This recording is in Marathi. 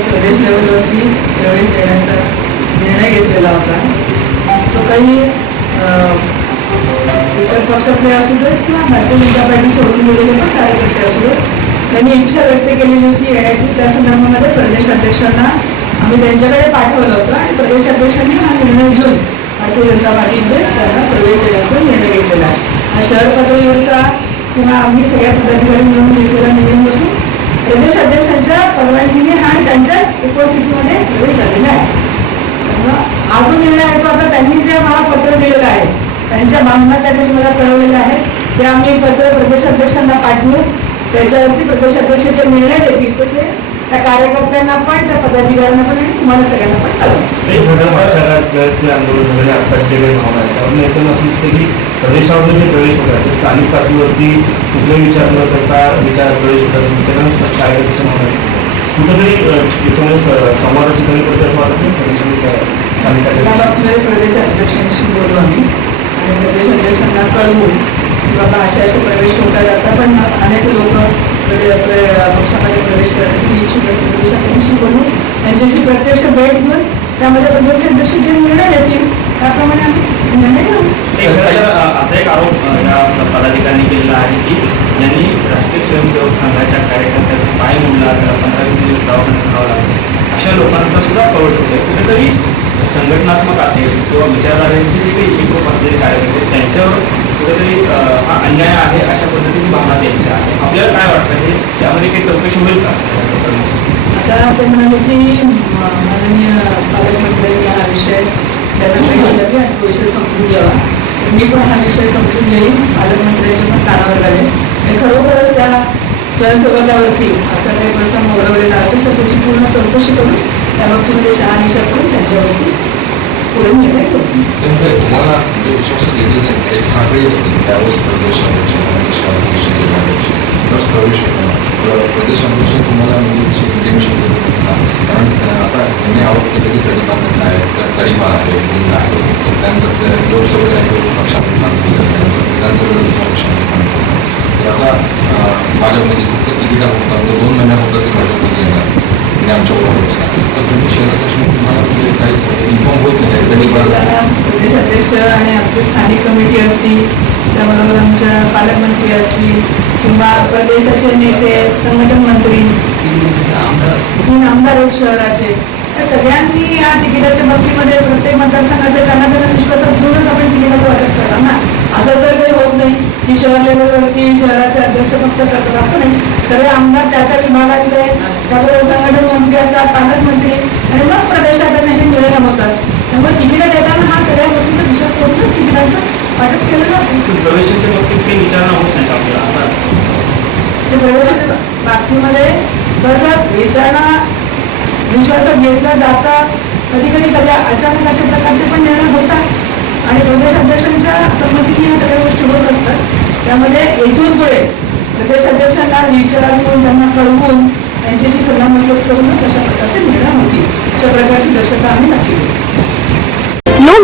प्रदेश लेवलवरती प्रवेश देण्याचा निर्णय घेतलेला होता तो काही इतर पक्षातले असू दे किंवा भारतीय जनता पार्टी सोडून गेलेले पण कार्यकर्ते असू दे त्यांनी इच्छा व्यक्त केलेली होती येण्याची. त्या संदर्भामध्ये प्रदेशाध्यक्षांना आम्ही त्यांच्याकडे पाठवलं होतं आणि प्रदेशाध्यक्षांनी हा निर्णय घेऊन भारतीय जनता पार्टीमध्ये त्यांना प्रवेश देण्याचा निर्णय घेतलेला आहे. हा शहर पातळीवरचा किंवा आम्ही सगळ्या पदाधिकारी मिळून घेतलेला निर्णय नसून प्रदेश अध्यक्षांच्या परवानगीने हा त्यांच्याच उपस्थितीमध्ये प्रवेश झालेला आहे. हा जो निर्णय आहे तो आता त्यांनी जे मला पत्र दिलेलं आहे त्यांच्या भावना त्यांनी मला कळवलेलं आहे ते आम्ही पत्र प्रदेशाध्यक्षांना पाठवू. त्याच्यावरती प्रदेशाध्यक्ष जे निर्णय देतील तर ते त्या कार्यकर्त्यांना पण त्या पदाधिकाऱ्यांना पण आणि तुम्हाला सगळ्यांना पण प्रदेशामध्ये जे प्रवेश होत आहे ते स्थानिक पातळीवरती कुठलाही विचार न करता विचार प्रवेश होतात सगळ्यांनाच कार्यकर्त्याच्या भावना आहेत. कुठंतरी अं, याच्यामध्ये स- संवादाची कमी पडते असं वाटत? नाही प्रदेशामध्ये त्या स्थानिक त्या कार्यकर्ते बाबतीमध्ये प्रदेश अध्यक्षांशी बोलू आम्ही. आणि प्रदेश अध्यक्षांना कळवू बाबा अशा असे प्रवेश होतात. आता पण अनेक लोक म्हणजे पक्षामध्ये प्रवेश करण्यासाठी इच्छुक आहेत. म्हणजे त्यांच्याशी बोलून त्यांच्याशी प्रत्यक्ष भेट घेऊन त्यामध्ये प्रदेश अध्यक्ष जे निर्णय देतील त्याप्रमाणे आम्ही निर्णय घेऊ. असा एक आरोप या पदाधिकाऱ्यांनी केलेला आहे की यांनी राष्ट्रीय स्वयंसेवक संघाच्या कार्यकर्त्याचा पाय मोडला त्याला पंधरा वीस दिवस दवाखान्यात राहावं लागलं अशा लोकांचा सुद्धा कवच होतोय कुठेतरी संघटनात्मक असेल किंवा विचारधारांचे जे काही एकरूप असलेले कार्यकर्ते आहेत, त्यांच्यावर कुठेतरी अ, हा अन्याय आहे अशा पद्धतीची भावना त्यांची आहे आपल्याला काय वाटतं? हे यामध्ये काही चौकशी होईल का? आता ते म्हणाले की माननीय पालकमंत्र्यांनी हा विषय त्यांना भेट द्यावी आणि तो विषय समजून घ्यावा. तर मी पण हा विषय समजून घेईन. पालकमंत्र्यांच्या पण कानावर घालेन. आणि खरोखरच त्या स्वयंसेवकावरती असा काही प्रसंग ओढवलेला असेल तर त्याची पूर्ण चौकशी करून त्या बाबतीमध्ये शहानिशा करून त्यांच्यावरती पुढे निर्णय करू? त्यामुळे तुम्हाला म्हणजे विश्वास घेतले नाही. एक साखळी असते. त्यावेळेस प्रदेशाध्यक्ष प्लस प्रवेश होताना तर प्रदेशाध्यक्ष तुम्हाला म्हणजे इंटिमेशन देऊ शकता कारण आता त्यांनी आरोप केले की तडीपार आहे तर आहे गुंड आहे. त्यानंतर ते लोकसभेला आहे पक्षामध्ये काम केलं त्यानंतर विधानसभेला दुसऱ्या पक्षामध्ये काम केलं तर आता भाजपमध्ये फक्त तिकिटा होता. दोन महिन्यापुरता ते भाजपमध्ये येणार. आणि आमच्या बरोबर तर तुम्ही शहरापासून तुम्हाला म्हणजे काही इन्फॉर्म होत नाही. तडीपार प्रदेश अध्यक्ष आणि आमची स्थानिक कमिटी असतील त्याबरोबर आमच्या पालकमंत्री असतील किंवा प्रदेशाचे नेते संघटन मंत्री तीन आमदार आहेत शहराचे. या सगळ्यांनी या तिकिटाच्या बाबतीमध्ये प्रत्येक मतदारसंघाच्या त्यांना त्यांना विश्वासात घेऊनच आपण तिकिटाचं वाटप करणार ना? असं तर काही होत नाही. की शहर लेवलवरती शहराचे अध्यक्ष फक्त करतात असं नाही. सगळे आमदार त्या त्या विभागातले त्याबरोबर संघटन मंत्री असतात पालकमंत्री आणि मग प्रदेशाकडनं हे निर्णय होतात. त्यामुळे तिकीट देताना हा सगळ्या गोष्टीचा विचार करूनच तिकिटाचं वाटप केलं जातं प्रवेशाच्या बाबतीत काही विचारणा होत नाही आपल्याला? असं ते प्रवेशाच्या बाबतीमध्ये कसं विचारणा विश्वासात घेतल्या जातात कधी कधी कधी अचानक अशा प्रकारचे पण निर्णय होतात. आणि प्रदेशाध्यक्षांच्या संमतीने या सगळ्या गोष्टी होत असतात. त्यामध्ये इथून पुढे प्रदेशाध्यक्षांना विचारून त्यांना कळवून त्यांच्याशी सल्लामसलत करूनच अशा प्रकारचे निर्णय होतील. अशा प्रकारची दक्षता आम्ही नक्की घेऊ.